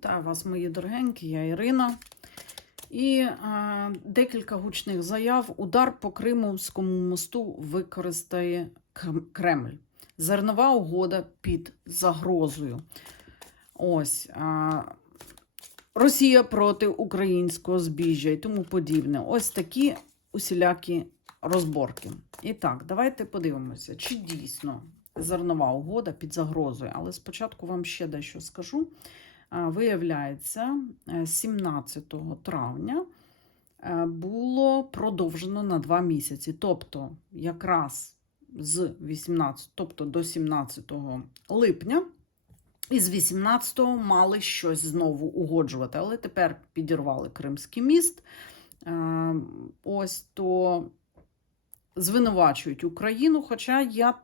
Вітаю вас, мої дорогенькі, я Ірина. І е, декілька гучних заяв. Удар по Кримському мосту використає Кремль. Зернова угода під загрозою. Ось. Е, Росія проти українського збіжжя і тому подібне. Ось такі усілякі розборки. І так, давайте подивимося, чи дійсно зернова угода під загрозою. Але спочатку вам ще дещо скажу. Виявляється, е, 17 травня е, було продовжено на два місяці. Тобто, якраз з 18, тобто до 17 липня, і з 18-го мали щось знову угоджувати. Але тепер підірвали Кримський міст. Е, Ось то звинувачують Україну. Хоча я,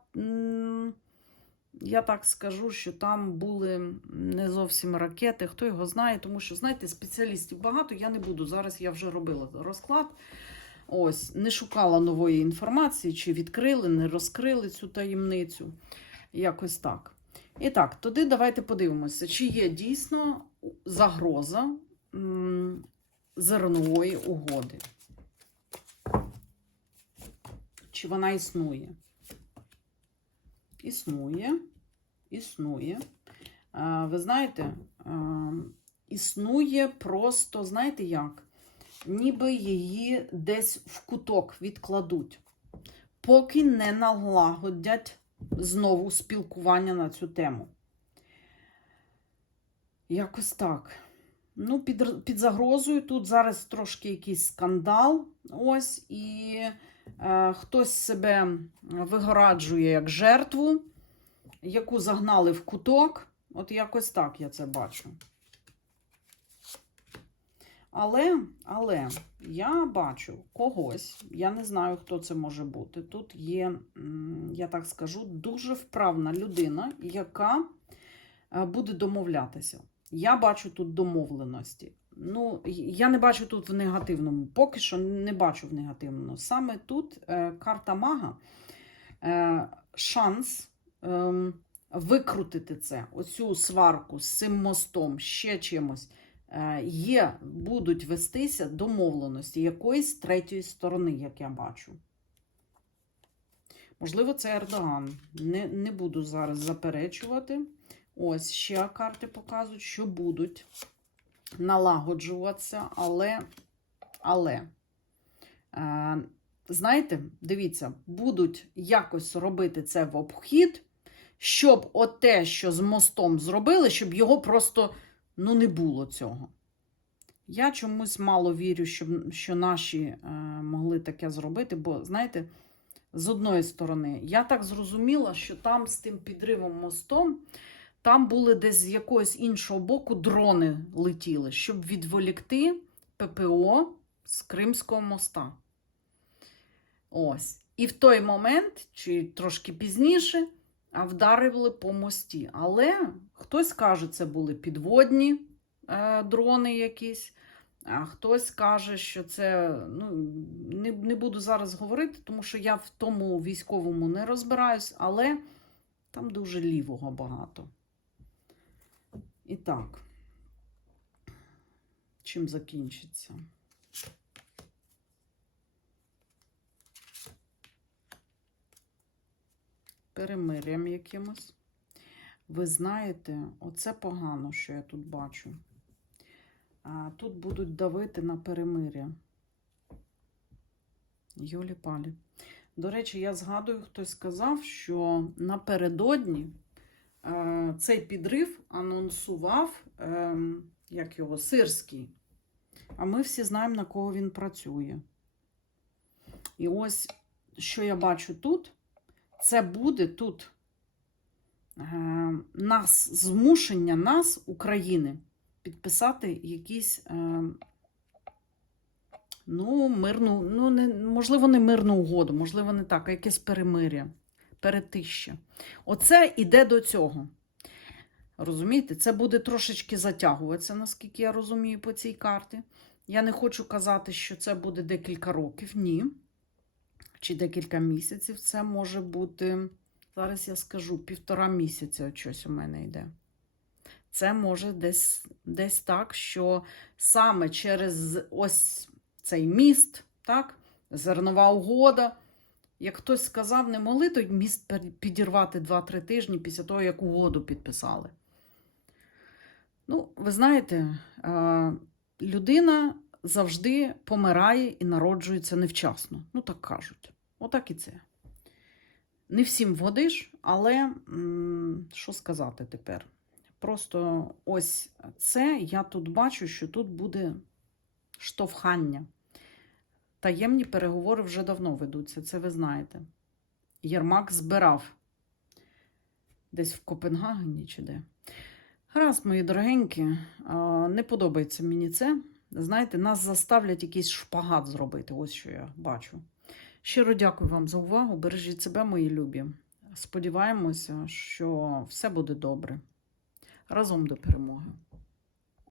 я так скажу, що там були не зовсім ракети, хто його знає, тому що, знаєте, спеціалістів багато, я не буду. Зараз я вже робила розклад. Ось, не шукала нової інформації, чи відкрили, не розкрили цю таємницю. Якось так. І так, тоді давайте подивимося, чи є дійсно загроза зернової угоди. Чи вона існує? Існує. Існує. Ви знаєте, існує просто, знаєте як? Ніби її десь в куток відкладуть, поки не налагодять знову спілкування на цю тему. Якось так. Ну, під, під загрозою тут зараз трошки якийсь скандал. Ось, і хтось себе вигораджує як жертву, яку загнали в куток. От якось так я це бачу. Але, але я бачу когось, я не знаю, хто це може бути. Тут є, я так скажу, дуже вправна людина, яка е, буде домовлятися. Я бачу тут домовленості. Ну, я не бачу тут в негативному, поки що не бачу в негативному. Саме тут е, карта мага, е, шанс е, викрутити це, оцю сварку з цим мостом, ще чимось. Е, будуть вестися домовленості якоїсь третьої сторони, як я бачу. Можливо, це Ердоган. Не, не буду зараз заперечувати. Ось ще карти показують, що будуть налагоджуватися, але, але, е, знаєте, дивіться, будуть якось робити це в обхід, щоб оте, що з мостом зробили, щоб його просто ну, не було цього. Я чомусь мало вірю, що, що наші е, могли таке зробити, бо, знаєте, з одної сторони, я так зрозуміла, що там з тим підривом мостом. Там були десь з якогось іншого боку дрони летіли, щоб відволікти ППО з Кримського моста. Ось. І в той момент, чи трошки пізніше, вдарили по мості. Але хтось каже, це були підводні е, дрони якісь, а хтось каже, що це. ну, Не, не буду зараз говорити, тому що я в тому військовому не розбираюсь, але там дуже лівого багато. І так, чим закінчиться? Перемир'ям якимось. Ви знаєте, оце погано, що я тут бачу. А, Тут будуть давити на перемир'я. Йолі палі. До речі, я згадую, хтось сказав, що напередодні цей підрив анонсував, е, як його, Сирський. А ми всі знаємо, на кого він працює. І ось, що я бачу тут, це буде тут е, нас, змушення нас, України, підписати якісь, е, ну, мирну, ну, не, можливо, не мирну угоду, можливо, не так, а якесь перемир'я, перетище. Оце іде до цього. Розумієте, це буде трошечки затягуватися, наскільки я розумію, по цій карті. Я не хочу казати, що це буде декілька років, ні. Чи декілька місяців. Це може бути, зараз я скажу, півтора місяця щось у мене йде. Це може десь десь так, що саме через ось цей міст, так, зернова угода. Як хтось сказав, не могли той міст підірвати 2-3 тижні після того, як угоду підписали. Ну, ви знаєте, людина завжди помирає і народжується невчасно. Ну, так кажуть. Отак і це. Не всім вгодиш, але що сказати тепер? Просто ось це я тут бачу, що тут буде штовхання. Таємні переговори вже давно ведуться, це ви знаєте. Єрмак збирав десь в Копенгагені чи де. Гаразд, мої дорогенькі, не подобається мені це. Знаєте, нас заставлять якийсь шпагат зробити. Ось що я бачу. Щиро дякую вам за увагу. Бережіть себе, мої любі. Сподіваємося, що все буде добре. Разом до перемоги.